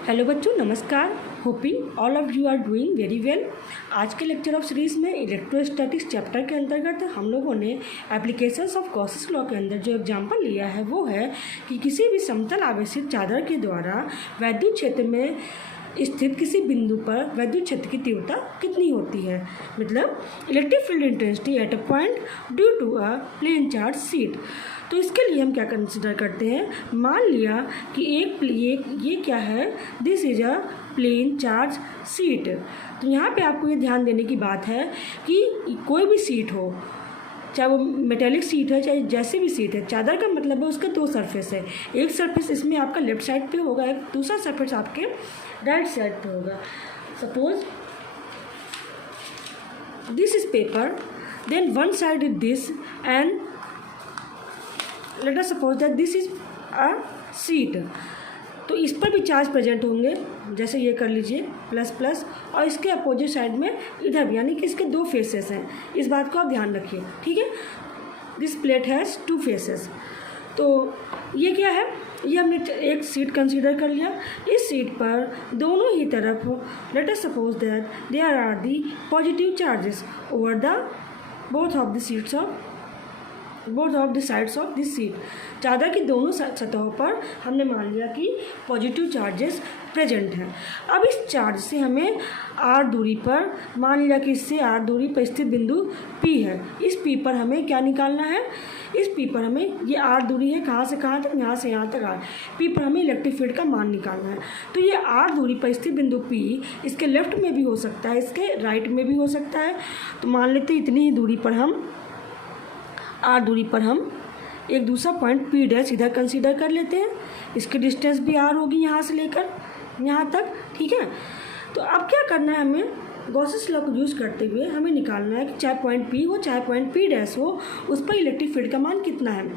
Hello बच्चों, नमस्कार। Hoping all of you are doing very well. आज के लेक्चर ऑफ सीरीज़ में इलेक्ट्रोस्टैटिक्स चैप्टर के अंतर्गत हम लोगों ने एप्लीकेशंस ऑफ गॉसेस लॉ के अंदर जो एग्जांपल लिया है वो है कि किसी भी समतल आवेशित चादर के द्वारा वैद्युत क्षेत्र में स्थित किसी बिंदु पर वैद्युत क्षेत्र की तीव्रता कितनी होती है। मतलब electric field intensity at a point due to a plane charge sheet. तो इसके लिए हम क्या कंसिडर करते हैं, मान लिया कि ये क्या है, this is a plane charge sheet. तो यहाँ पे आपको ये ध्यान देने की बात है कि कोई भी शीट हो, चाहे वो मेटेलिक सीट है चाहे जैसे भी सीट है, चादर का मतलब है उसके दो सरफेस है। एक सरफेस इसमें आपका लेफ्ट साइड पे होगा, एक दूसरा सरफेस आपके राइट साइड पे होगा। Suppose this is paper, then one side is this and let us suppose that this is a sheet. तो इस पर भी चार्ज प्रेजेंट होंगे, जैसे ये कर लीजिए प्लस प्लस, और इसके अपोजिट साइड में इधर भी, यानी कि इसके दो फेसेस हैं। इस बात को आप ध्यान रखिए, ठीक है। This plate has two faces. तो ये क्या है, ये हमने एक सीट कंसीडर कर लिया। इस सीट पर दोनों ही तरफ let us suppose that there are the positive charges over the both of the sides of this sheet. चादर की दोनों सतहों पर हमने मान लिया कि पॉजिटिव चार्जेस प्रेजेंट हैं। अब इस चार्ज से हमें आर दूरी पर, मान लिया कि इससे आर दूरी पर स्थित बिंदु P है। इस P पर हमें क्या निकालना है, इस P पर हमें, ये आर दूरी है कहाँ से कहाँ तक, यहाँ से यहाँ तक आर। P पर हमें इलेक्ट्रिक फील्ड का मान निकालना है। तो ये आर दूरी पर स्थित बिंदु P इसके लेफ्ट में भी हो सकता है, इसके राइट में भी हो सकता है। तो मान लेते हैं इतनी ही दूरी पर हम, आर दूरी पर हम एक दूसरा पॉइंट P डैश इधर कंसीडर कर लेते हैं। इसकी डिस्टेंस भी आर होगी यहाँ से लेकर यहाँ तक, ठीक है। तो अब क्या करना है, हमें गॉसेस लॉ को यूज़ करते हुए हमें निकालना है कि चाहे पॉइंट P हो चाहे पॉइंट P डैश हो, उस पर इलेक्ट्रिक फील्ड का मान कितना है।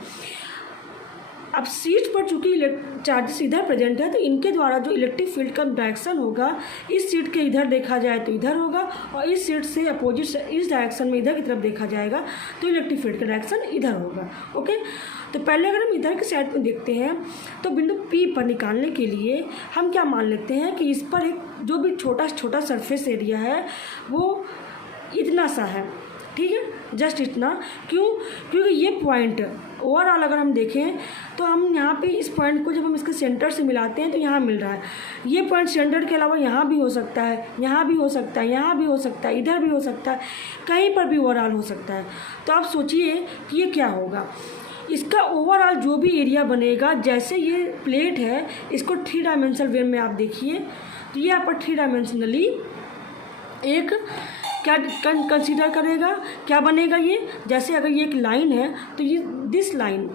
अब सीट पर चूंकि चार्जेस इधर प्रेजेंट है, तो इनके द्वारा जो इलेक्ट्रिक फील्ड का डायरेक्शन होगा, इस सीट के इधर देखा जाए तो इधर होगा, और इस सीट से अपोजिट इस डायरेक्शन में इधर की तरफ देखा जाएगा तो इलेक्ट्रिक फील्ड का डायरेक्शन इधर होगा। ओके, तो पहले अगर हम इधर के साइड में देखते हैं तो बिंदु P पर निकालने के लिए हम क्या मान लेते हैं कि इस पर एक जो भी छोटा सरफेस एरिया है वो इतना सा है, ठीक है, जस्ट इतना। क्योंकि ये पॉइंट ओवरऑल अगर हम देखें तो हम यहाँ पे इस पॉइंट को जब हम इसके सेंटर से मिलाते हैं तो यहाँ मिल रहा है। ये पॉइंट सेंटर के अलावा यहाँ भी हो सकता है, यहाँ भी हो सकता है, यहाँ भी हो सकता है, इधर भी हो सकता है, कहीं पर भी ओवरऑल हो सकता है। तो आप सोचिए कि ये क्या होगा, इसका ओवरऑल जो भी एरिया बनेगा, जैसे ये प्लेट है इसको 3 डायमेंशनल वे में आप देखिए, तो ये यहाँ पर 3 डायमेंशनली एक क्या कंसीडर करेगा, क्या बनेगा ये, जैसे अगर ये एक लाइन है तो ये दिस लाइन,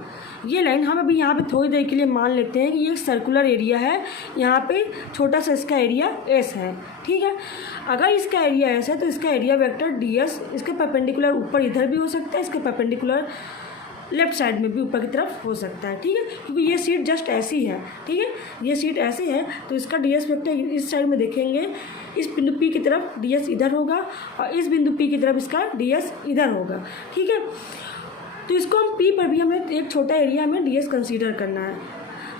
ये लाइन हम अभी यहाँ पे थोड़ी देर के लिए मान लेते हैं कि ये एक सर्कुलर एरिया है, यहाँ पे छोटा सा इसका एरिया S है, ठीक है। अगर इसका एरिया S है तो इसका एरिया वेक्टर ds इसके परपेंडिकुलर ऊपर इधर भी हो सकता है, इसके परपेंडिकुलर लेफ्ट साइड में भी ऊपर की तरफ हो सकता है, ठीक है, क्योंकि ये सीट जस्ट ऐसी है, ठीक है, ये सीट ऐसी है तो इसका ds वेक्टर इस साइड में देखेंगे, इस बिंदु P की तरफ ds इधर होगा और इस बिंदु P की तरफ इसका ds इधर होगा, ठीक है। तो इसको हम P पर भी हमें एक छोटा एरिया हमें ds कंसीडर करना है।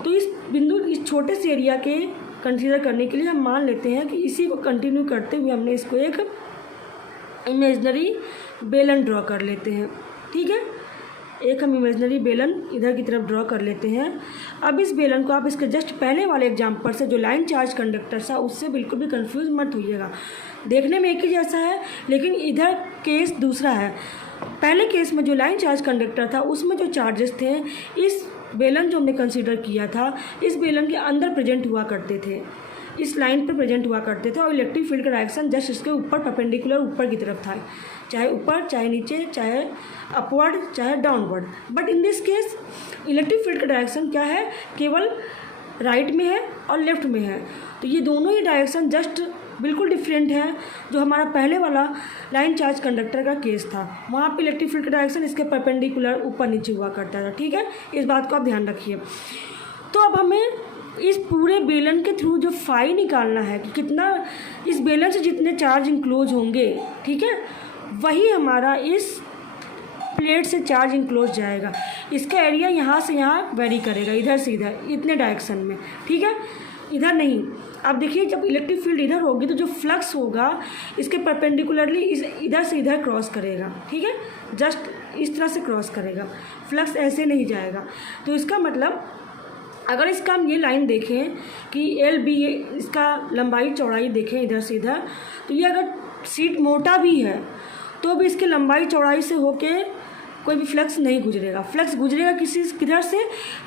तो इस छोटे से एरिया के कंसीडर करने के लिए हम मान लेते हैं कि इसी को कंटिन्यू करते हुए हमने इसको एक इमेजनरी बेलन ड्रॉ कर लेते हैं, ठीक है। एक हम इमेजनरी बेलन इधर की तरफ ड्रॉ कर लेते हैं। अब इस बेलन को आप इसके जस्ट पहले वाले एग्जांपल से जो लाइन चार्ज कंडक्टर था उससे बिल्कुल भी कंफ्यूज मत होइएगा। देखने में एक ही जैसा है लेकिन इधर केस दूसरा है। पहले केस में जो लाइन चार्ज कंडक्टर था उसमें जो चार्जेस थे, इस बेलन जो हमने कंसीडर किया था, इस बेलन के अंदर प्रेजेंट हुआ करते थे, इस लाइन पर प्रेजेंट हुआ करते थे, और इलेक्ट्रिक फील्ड का डायरेक्शन जस्ट इसके ऊपर परपेंडिकुलर ऊपर की तरफ था, चाहे ऊपर चाहे नीचे, चाहे अपवर्ड चाहे downward. But in this case electric field का डायरेक्शन क्या है, केवल राइट में है और लेफ्ट में है। तो ये दोनों ही डायरेक्शन जस्ट बिल्कुल डिफरेंट है। जो हमारा पहले वाला लाइन चार्ज कंडक्टर का केस था, वहाँ पे इलेक्ट्रिक फील्ड का डायरेक्शन इसके परपेंडिकुलर ऊपर नीचे हुआ करता था, ठीक है, इस बात को आप ध्यान रखिए। तो अब हमें इस पूरे बेलन के थ्रू जो फाई निकालना है कि कितना इस बेलन से जितने चार्ज इंक्लोज होंगे, ठीक है, वही हमारा इस प्लेट से चार्ज इंक्लोज जाएगा। इसका एरिया यहाँ से यहाँ वेरी करेगा, इधर से इधर, इतने डायरेक्शन में, ठीक है। इधर नहीं। अब देखिए जब इलेक्ट्रिक फील्ड इधर होगी तो जो फ्लक्स होगा इसके परपेंडिकुलरली इधर से इधर क्रॉस करेगा, ठीक है, जस्ट इस तरह से क्रॉस करेगा, फ्लक्स ऐसे नहीं जाएगा। तो इसका मतलब अगर इसका हम ये लाइन देखें कि एल बी, इसका लंबाई चौड़ाई देखें इधर से इधर, तो ये अगर शीट मोटा भी है तो भी इसके लंबाई चौड़ाई से होके कोई भी फ्लक्स नहीं गुजरेगा। फ्लक्स गुजरेगा किधर से?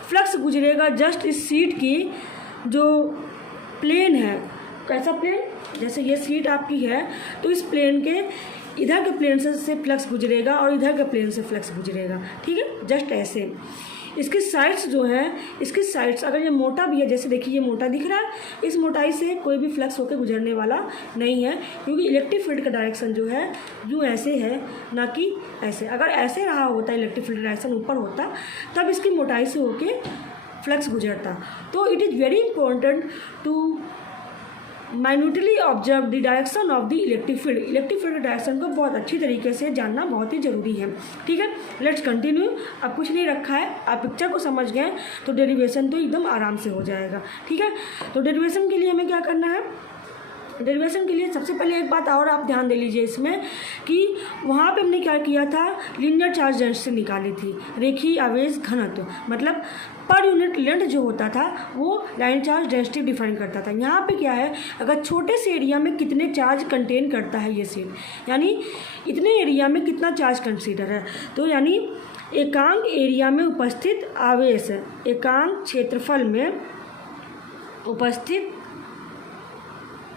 फ्लक्स गुजरेगा जस्ट इस शीट की जो प्लेन है। कैसा प्लेन? जैसे ये शीट आपकी है तो इस प्लेन के इधर के प्लेन से फ्लक्स गुजरेगा और इधर के प्लेन से फ्लक्स गुजरेगा, ठीक है, जस्ट ऐसे। इसके साइड्स जो हैं, इसके साइड्स अगर ये मोटा भी है, जैसे देखिए ये मोटा दिख रहा है, इस मोटाई से कोई भी फ्लक्स होकर गुजरने वाला नहीं है, क्योंकि इलेक्ट्रिक फील्ड का डायरेक्शन जो है जो ऐसे है, ना कि ऐसे। अगर ऐसे रहा होता इलेक्ट्रिक फील्ड डायरेक्शन ऊपर होता तब इसकी मोटाई से होके फ्लक्स गुजरता। तो it is very important to minutely observe the direction of the electric field. Electric field direction को बहुत अच्छी तरीके से जानना बहुत ही ज़रूरी है, ठीक है। Let's continue. अब कुछ नहीं रखा है, आप पिक्चर को समझ गए तो डेरिवेशन तो एकदम आराम से हो जाएगा, ठीक है। तो डेरिवेशन के लिए हमें क्या करना है? डेरिवेशन के लिए सबसे पहले एक बात और आप ध्यान दे लीजिए इसमें कि वहाँ पे हमने क्या किया था, लीनियर चार्ज डेंसिटी निकाली थी, रेखीय आवेश घनत्व, मतलब पर यूनिट लेंथ जो होता था वो लाइन चार्ज डेंसिटी डिफाइन करता था। यहाँ पे क्या है, अगर छोटे से एरिया में कितने चार्ज कंटेन करता है ये शीट, यानी इतने एरिया में कितना चार्ज कंसीडर है, तो यानी एकांक एरिया में उपस्थित आवेश, एकांक क्षेत्रफल में उपस्थित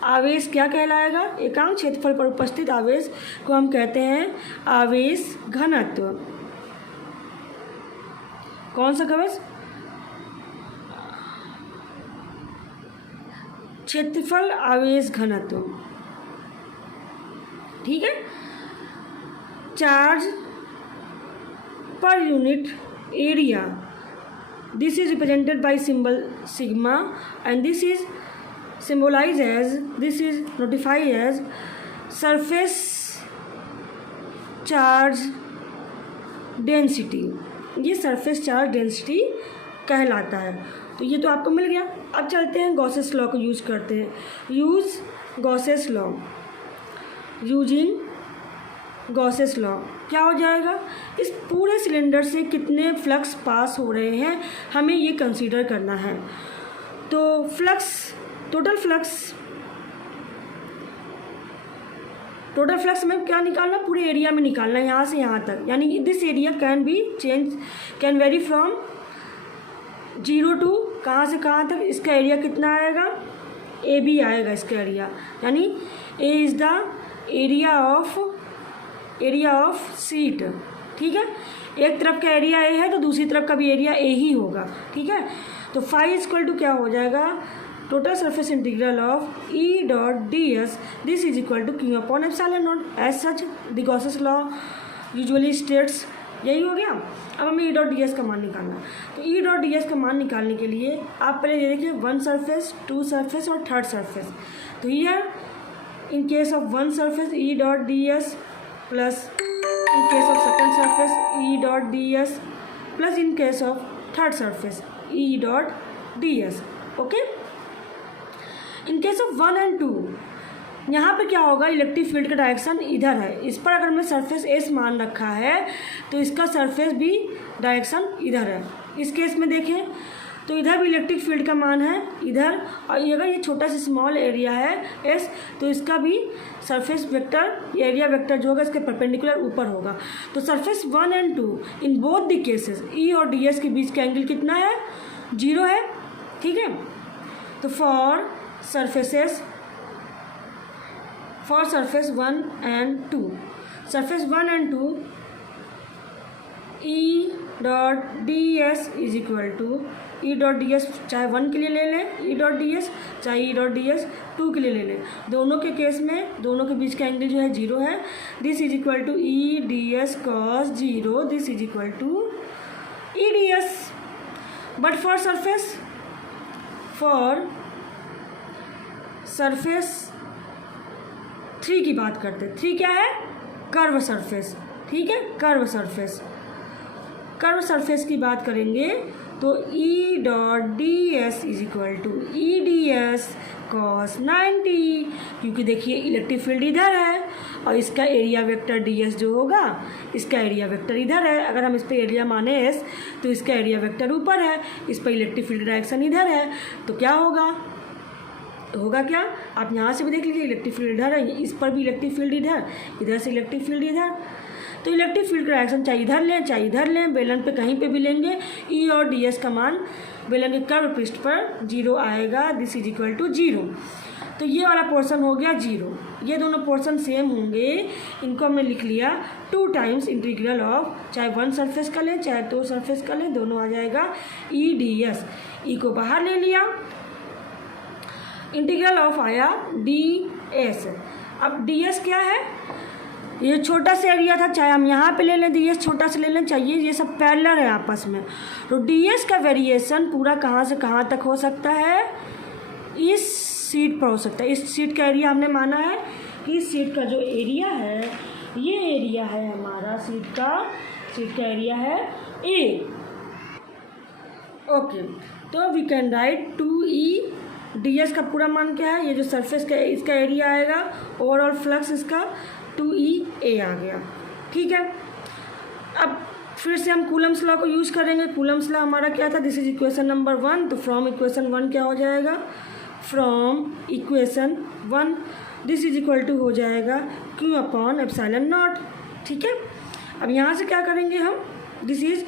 आवेश क्या कहलाएगा? एकांक क्षेत्रफल पर उपस्थित आवेश को हम कहते हैं आवेश घनत्व। कौन सा आवेश? क्षेत्रफल आवेश घनत्व, ठीक है। Charge per unit area, this is represented by symbol sigma and this is symbolized as, this is notified as surface charge density। ये सरफेस चार्ज डेंसिटी कहलाता है। तो ये तो आपको मिल गया। अब चलते हैं गॉसेस लॉ को यूज करते हैं। Use Gauss's law, using Gauss's law क्या हो जाएगा? इस पूरे सिलेंडर से कितने फ्लक्स पास हो रहे हैं हमें ये कंसीडर करना है। तो फ्लक्स, टोटल फ्लक्स में क्या निकालना? पूरे एरिया में निकालना है, यहाँ से यहाँ तक, यानी this area can vary from 0 to कहाँ से कहाँ तक। इसका एरिया कितना आएगा? ए बी आएगा इसका एरिया, यानी A is the area of sheet, ठीक है। एक तरफ का एरिया ए है तो दूसरी तरफ का भी एरिया ए ही होगा, ठीक है। तो फाई इक्वल टू क्या हो जाएगा? Total surface integral of E dot D S, this is equal to Q upon epsilon naught. As such the Gauss's law usually states, यही हो गया। अब हमें ई डॉट डी एस का मान निकालना है। तो ई डॉट डी एस का मान निकालने के लिए आप पहले ये देखिए 1 सरफेस, 2 सरफेस और 3rd सरफेस। तो here in case of 1 surface E dot D S plus in case of 2nd surface E dot D S plus in case of 3rd surface E dot D S, okay. In case of 1 and 2 यहाँ पे क्या होगा? Electric field का direction इधर है, इस पर अगर मैं सरफेस एस मान रखा है तो इसका सरफेस भी डायरेक्शन इधर है। इस केस में देखें तो इधर भी इलेक्ट्रिक फील्ड का मान है इधर, और अगर ये छोटा सा स्मॉल एरिया है एस तो इसका भी सरफेस वेक्टर, एरिया वेक्टर जो होगा इसके परपेंडिकुलर ऊपर होगा। तो surface 1 and 2 in both the cases E और डी एस के बीच का एंगल कितना है? 0 है, ठीक है। तो for surface 1 and 2, surface 1 and 2 E dot ds is equal to E dot D S, चाहे 1 के लिए ले लें ई डॉट डी एस, चाहे ई डॉट डी एस 2 के लिए ले लें, दोनों के केस में दोनों के बीच का एंगल जो है 0 है। This is equal to E D S cos 0, this is equal to E D S. But for surface 3 की बात करते हैं। 3 क्या है? कर्व सरफेस, ठीक है। कर्व सरफेस की बात करेंगे तो E dot D S is equal to E D S cos 90, क्योंकि देखिए इलेक्ट्रिक फील्ड इधर है और इसका एरिया वेक्टर डी एस जो होगा, इसका एरिया वेक्टर इधर है। अगर हम इस पर एरिया माने एस तो इसका एरिया वेक्टर ऊपर है, इस पर इलेक्ट्रिक फील्ड डायरेक्शन इधर है, तो क्या होगा, होगा क्या, आप यहाँ से भी देख लीजिए इलेक्ट्रिक फील्ड इधर है, इस पर भी इलेक्ट्रिक फील्ड इधर, इधर से इलेक्ट्रिक फील्ड इधर, तो इलेक्ट्रिक फील्ड का डायरेक्शन चाहे इधर लें चाहे इधर लें, बेलन पे कहीं पे भी लेंगे ई और डी एस का मान बेलन के कर्व पृष्ठ पर 0 आएगा। This is equal to 0। तो ये वाला पोर्शन हो गया 0। ये दोनों पोर्शन सेम होंगे, इनको हमने लिख लिया 2 टाइम्स इंटीग्रल ऑफ, चाहे 1 सरफेस का लें चाहे 2 सरफेस का लें, दोनों आ जाएगा ई डी एस। ई को बाहर ले लिया, इंटीग्रल ऑफ आया डी एस। अब डी एस क्या है, ये छोटा सा एरिया था, चाहे हम यहाँ पे ले लें डी एस छोटा सा ले लें, चाहिए ये सब पैरेलल है आपस में। तो डी एस का वेरिएशन पूरा कहाँ से कहाँ तक हो सकता है, इस सीट पर हो सकता है। इस सीट का एरिया हमने माना है कि इस सीट का जो एरिया है, ये एरिया है हमारा सीट का एरिया है ए। ओके, तो we can write 2e D S का पूरा मान क्या है, ये जो सरफेस का इसका एरिया आएगा, ओवरऑल फ्लक्स इसका 2e आ गया। ठीक है, अब फिर से हम कूलम्स लॉ को यूज़ करेंगे। कूलम्स लॉ हमारा क्या था, दिस इज इक्वेशन नंबर 1, तो फ्रॉम इक्वेशन 1 क्या हो जाएगा, from equation 1 this is equal to हो जाएगा Q अपॉन एप्सिलॉन नॉट। ठीक है, अब यहाँ से क्या करेंगे हम, दिस इज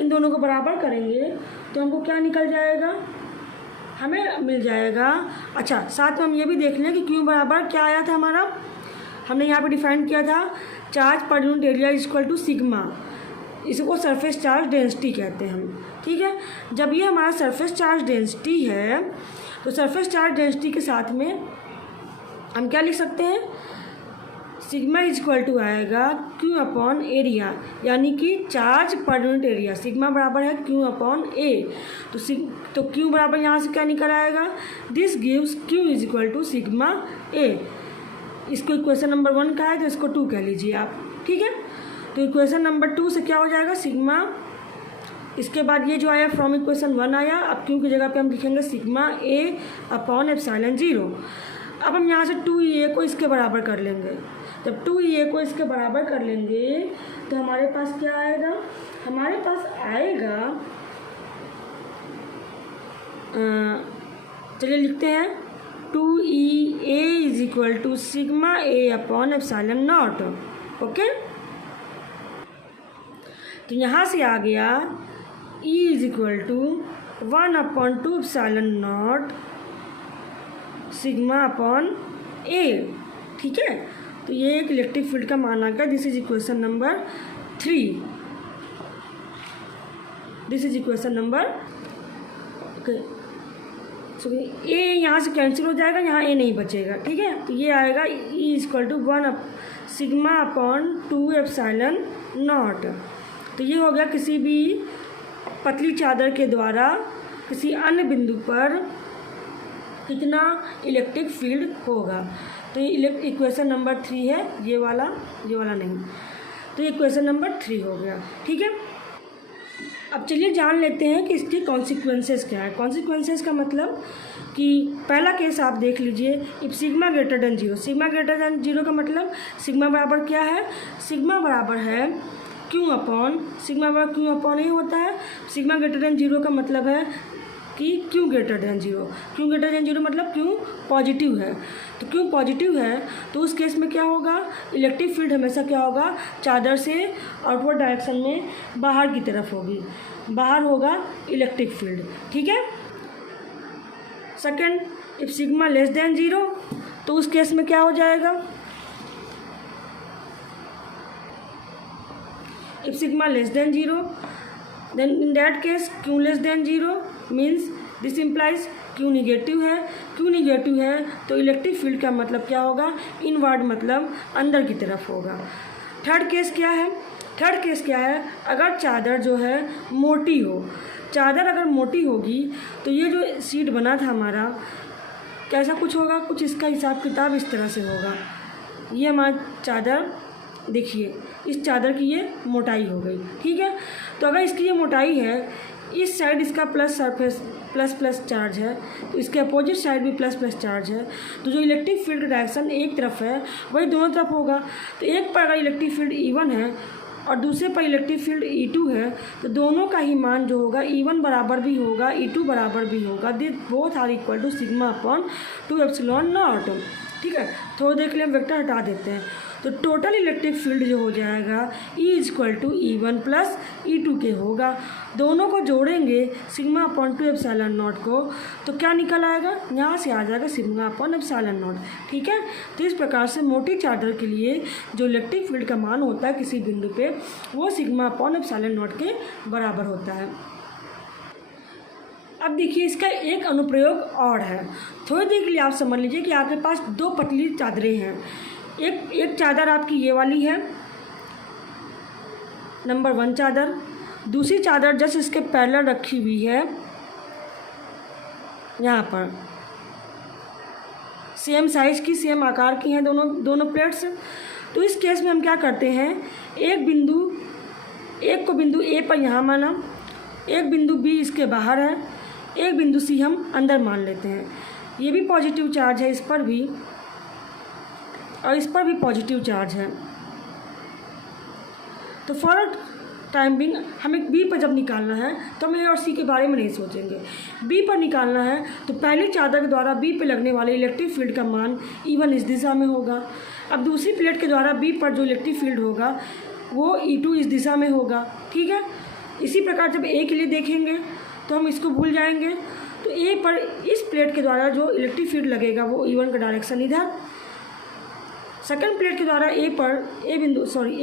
इन दोनों को बराबर करेंगे तो हमको क्या निकल जाएगा, हमें मिल जाएगा। अच्छा, साथ में हम ये भी देख लें कि Q बराबर क्या आया था हमारा, हमने यहाँ पे डिफाइन किया था charge per unit area is equal to sigma, इसको सरफेस चार्ज डेंसिटी कहते हैं हम। ठीक है, जब ये हमारा सरफेस चार्ज डेंसिटी है तो सरफेस चार्ज डेंसिटी के साथ में हम क्या लिख सकते हैं, सिग्मा इज इक्वल टू आएगा Q अपॉन एरिया, यानी कि charge per unit area, sigma बराबर है Q अपॉन ए। तो Q बराबर यहाँ से क्या निकल आएगा, this gives Q is equal to sigma A. इसको इक्वेशन नंबर 1 का है तो इसको 2 कह लीजिए आप। ठीक है, तो इक्वेशन नंबर 2 से क्या हो जाएगा, सिग्मा, इसके बाद ये जो आया फ्रॉम इक्वेशन 1 आया, अब Q की जगह पे हम लिखेंगे सिग्मा ए अपॉन एप्सिलॉन 0। अब हम यहाँ से 2e को इसके बराबर कर लेंगे, जब 2e को इसके बराबर कर लेंगे तो हमारे पास क्या आएगा, हमारे पास आएगा, चलिए लिखते हैं 2e is equal to sigma A upon epsilon naught. Okay, तो यहाँ से आ गया E is equal to 1 upon 2 epsilon naught sigma upon A. ठीक है, तो ये एक इलेक्ट्रिक फील्ड का मान आ गया। This is equation number 3, this is equation number, okay, so A यहाँ से कैंसिल हो जाएगा, यहाँ ए नहीं बचेगा। ठीक है, तो ये आएगा E is equal to 1 sigma upon 2 epsilon naught. तो ये हो गया किसी भी पतली चादर के द्वारा किसी अन्य बिंदु पर कितना इलेक्ट्रिक फील्ड होगा। तो ये इक्वेशन नंबर 3 है, ये वाला नहीं, तो ये इक्वेशन नंबर 3 हो गया। ठीक है, अब चलिए जान लेते हैं कि इसके कॉन्सिक्वेंसेस क्या है। कॉन्सिक्वेंसेस का मतलब कि पहला केस आप देख लीजिए, if sigma greater than 0, sigma greater than 0 का मतलब सिग्मा बराबर क्या है, सिग्मा बराबर है Q अपॉन, सिग्मा बराबर Q अपॉन ए होता है। सिग्मा ग्रेटर देन 0 का मतलब है कि Q greater than 0, Q greater than 0 मतलब Q पॉजिटिव है। तो Q पॉजिटिव है तो उस केस में क्या होगा, इलेक्ट्रिक फील्ड हमेशा क्या होगा, चादर से आउटवर्ड डायरेक्शन में बाहर की तरफ होगी, बाहर होगा इलेक्ट्रिक फील्ड। ठीक है, second, if sigma less than 0 तो उस केस में क्या हो जाएगा, if sigma less than 0 then in that case Q less than 0 means this implies Q negative है। Q निगेटिव है तो इलेक्ट्रिक फील्ड का मतलब क्या होगा, इनवर्ड मतलब अंदर की तरफ होगा। थर्ड केस क्या है, थर्ड केस क्या है, अगर चादर जो है मोटी हो, चादर अगर मोटी होगी तो ये जो सीट बना था हमारा कैसा कुछ होगा, कुछ इसका हिसाब किताब इस तरह से होगा। ये हमारा चादर देखिए इस चादर की ये मोटाई हो गई। ठीक है, तो अगर इसकी ये मोटाई है, इस साइड इसका प्लस सरफेस प्लस चार्ज है, तो इसके अपोजिट साइड भी प्लस चार्ज है, तो जो इलेक्ट्रिक फील्ड का डायरेक्शन एक तरफ है वही दोनों तरफ होगा। तो एक पर अगर इलेक्ट्रिक फील्ड E1 है और दूसरे पर इलेक्ट्रिक फील्ड E2 है, तो दोनों का ही मान जो होगा E1 बराबर भी होगा, E2 बराबर भी होगा। This both are equal to sigma upon 2 epsilon naught. ठीक है, थोड़ी देर के लिए हम वेक्टर हटा देते हैं, तो टोटल इलेक्ट्रिक फील्ड जो हो जाएगा E equal to E1 plus E2 के होगा। दोनों को जोड़ेंगे सिग्मा अपॉन 2 एप्सिलॉन नॉट को, तो क्या निकल आएगा, यहाँ से आ जाएगा सिग्मा अपॉन एप्सिलॉन नॉट। ठीक है, तो इस प्रकार से मोटी चादर के लिए जो इलेक्ट्रिक फील्ड का मान होता है किसी बिंदु पे, वो सिग्मा अपॉन एप्सिलॉन नॉट के बराबर होता है। अब देखिए इसका एक अनुप्रयोग और है, थोड़ी देर के लिए आप समझ लीजिए कि आपके पास दो पतली चादरें हैं। एक चादर आपकी ये वाली है, नंबर 1 चादर, दूसरी चादर जस्ट इसके पैरेलल रखी हुई है यहाँ पर, सेम साइज की सेम आकार की हैं दोनों प्लेट्स। तो इस केस में हम क्या करते हैं, एक को बिंदु ए पर यहाँ माना, एक बिंदु बी इसके बाहर है, एक बिंदु सी हम अंदर मान लेते हैं। ये भी पॉजिटिव चार्ज है, इस पर भी और इस पर भी पॉजिटिव चार्ज है। तो फॉर टाइम बिंग हमें बी पर जब निकालना है तो हम ए और सी के बारे में नहीं सोचेंगे। बी पर निकालना है तो पहली चादर के द्वारा बी पर लगने वाले इलेक्ट्रिक फील्ड का मान E1 इस दिशा में होगा। अब दूसरी प्लेट के द्वारा बी पर जो इलेक्ट्रिक फील्ड होगा वो E2 इस दिशा में होगा। ठीक है, इसी प्रकार जब ए के लिए देखेंगे तो हम इसको भूल जाएंगे। तो ए पर इस प्लेट के द्वारा जो इलेक्ट्रिक फील्ड लगेगा वो E1 का डायरेक्शन इधर, सेकंड प्लेट के द्वारा ए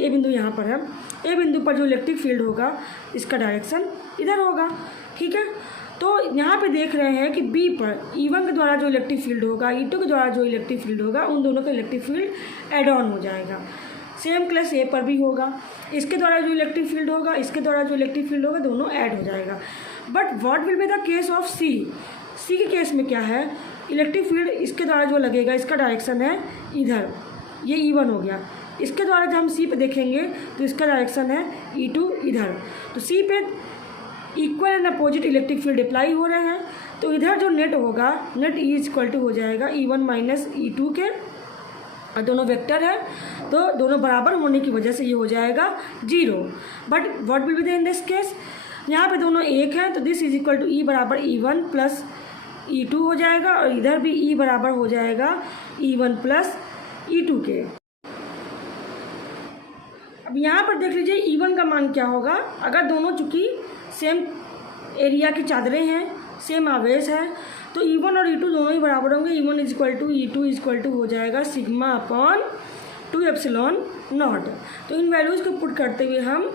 बिंदु यहाँ पर है, ए बिंदु पर जो इलेक्ट्रिक फील्ड होगा इसका डायरेक्शन इधर होगा। ठीक है, तो यहाँ पे देख रहे हैं कि बी पर E1 के द्वारा जो इलेक्ट्रिक फील्ड होगा, E2 के द्वारा जो इलेक्ट्रिक फील्ड होगा, उन दोनों का इलेक्ट्रिक फील्ड एड ऑन हो जाएगा। सेम केस ए पर भी होगा, इसके द्वारा जो इलेक्ट्रिक फील्ड होगा, इसके द्वारा जो इलेक्ट्रिक फील्ड होगा, दोनों ऐड हो जाएगा। But what will be the case of C के केस में क्या है, इलेक्ट्रिक फील्ड इसके द्वारा जो लगेगा इसका डायरेक्शन है इधर, ये E1 हो गया। इसके द्वारा जब हम सी पे देखेंगे तो इसका डायरेक्शन है E2 इधर। तो सी पे equal and opposite electric field apply हो रहे हैं, तो इधर जो नेट होगा, नेट E इक्वल टू हो जाएगा E1 माइनस E2 के, और दोनों वेक्टर है तो दोनों बराबर होने की वजह से ये हो जाएगा 0। But what will be there in this case, यहाँ पे दोनों एक हैं तो this is equal to E बराबर E1 प्लस E2 हो जाएगा, और इधर भी E बराबर हो जाएगा E1 प्लस E2 के। अब यहाँ पर देख लीजिए E1 का मान क्या होगा, अगर दोनों चूँकि सेम एरिया की चादरें हैं, सेम आवेश है, तो E1 और E2 दोनों ही बराबर होंगे। E1 is equal to E2 is equal to हो जाएगा सिग्मा अपॉन 2 एप्सिलॉन नॉट। तो इन वैल्यूज़ को पुट करते हुए हम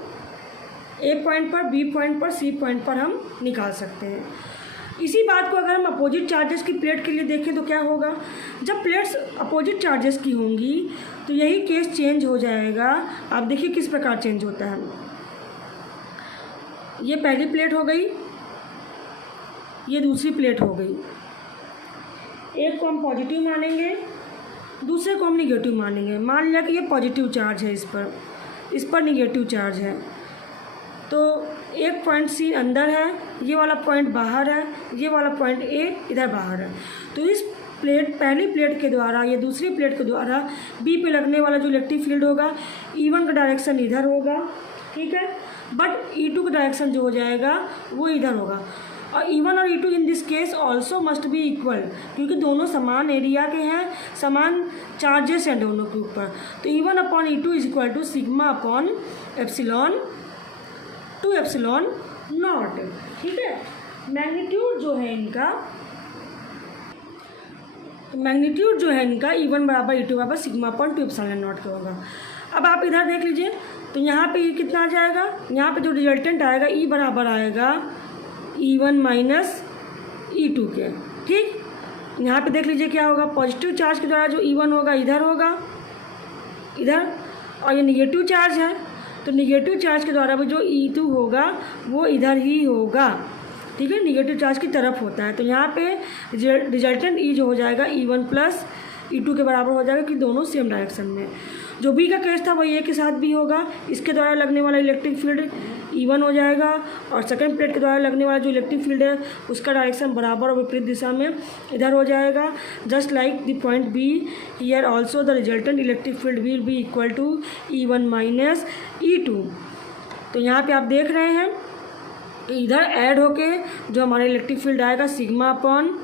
ए पॉइंट पर, बी पॉइंट पर, सी पॉइंट पर हम निकाल सकते हैं। इसी बात को अगर हम अपोजिट चार्जेस की प्लेट के लिए देखें तो क्या होगा, जब प्लेट्स अपोजिट चार्जेस की होंगी तो यही केस चेंज हो जाएगा। आप देखिए किस प्रकार चेंज होता है। ये पहली प्लेट हो गई, ये दूसरी प्लेट हो गई। एक को हम पॉजिटिव मानेंगे, दूसरे को हम निगेटिव मानेंगे। मान लिया कि ये पॉजिटिव चार्ज है, इस पर निगेटिव चार्ज है, तो एक पॉइंट सी अंदर है, ये वाला पॉइंट बाहर है, ये वाला पॉइंट ए इधर बाहर है। तो इस पहली प्लेट के द्वारा या दूसरी प्लेट के द्वारा बी पे लगने वाला जो इलेक्ट्रिक फील्ड होगा, E1 का डायरेक्शन इधर होगा। ठीक है, बट E2 का डायरेक्शन जो हो जाएगा वो इधर होगा। और E1 और E2 in this case also must be equal, क्योंकि दोनों समान एरिया के हैं, समान चार्जेस हैं दोनों के ऊपर। तो E1 upon E2 is equal to sigma upon epsilon 2 epsilon naught. ठीक है, मैग्नीट्यूड जो है इनका E1 बराबर E2 बराबर सिग्मा अपॉन 2 एप्सिलॉन नॉट का होगा। अब आप इधर देख लीजिए, तो यहाँ पे ये कितना आ जाएगा, यहाँ पे जो रिजल्टेंट आएगा E बराबर आएगा E1 माइनस E2 के। ठीक, यहाँ पे देख लीजिए क्या होगा, पॉजिटिव चार्ज के द्वारा जो E1 होगा इधर होगा, इधर, और ये निगेटिव चार्ज है तो निगेटिव चार्ज के द्वारा भी जो E2 होगा वो इधर ही होगा। ठीक है, निगेटिव चार्ज की तरफ होता है। तो यहाँ पे रिजल्टेंट E जो हो जाएगा E1 प्लस E2 के बराबर हो जाएगा, कि दोनों सेम डायरेक्शन में। जो बी का केस था वही ए के साथ भी होगा। इसके द्वारा लगने वाला इलेक्ट्रिक फील्ड E1 हो जाएगा और सेकंड प्लेट के द्वारा लगने वाला जो इलेक्ट्रिक फील्ड है उसका डायरेक्शन बराबर और विपरीत दिशा में इधर हो जाएगा। Just like the point B here also the resultant electric field will be equal to E1 minus E2। तो यहाँ पे आप देख रहे हैं कि इधर ऐड होके जो हमारा इलेक्ट्रिक फील्ड आएगा सिग्मा अपॉन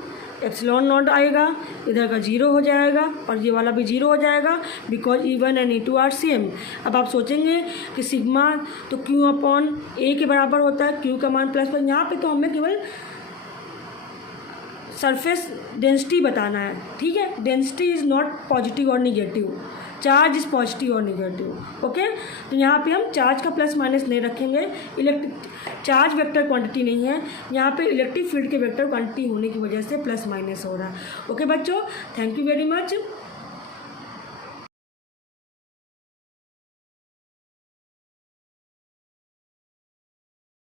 एप्सिलॉन नॉट आएगा, इधर का 0 हो जाएगा और ये वाला भी 0 हो जाएगा because E1 and E2 are same. अब आप सोचेंगे कि सिग्मा तो Q अपॉन ए के बराबर होता है, Q का मान प्लस, पर यहाँ पे तो हमें केवल सरफेस डेंसिटी बताना है, ठीक है। डेंसिटी इज़ नॉट पॉजिटिव और निगेटिव, चार्ज इज़ पॉजिटिव और निगेटिव, ओके। तो यहाँ पे हम चार्ज का प्लस माइनस नहीं रखेंगे, चार्ज वेक्टर क्वांटिटी नहीं है यहाँ पे, इलेक्ट्रिक फील्ड के वेक्टर क्वांटिटी होने की वजह से प्लस माइनस हो रहा है, ओके बच्चों। Thank you very much.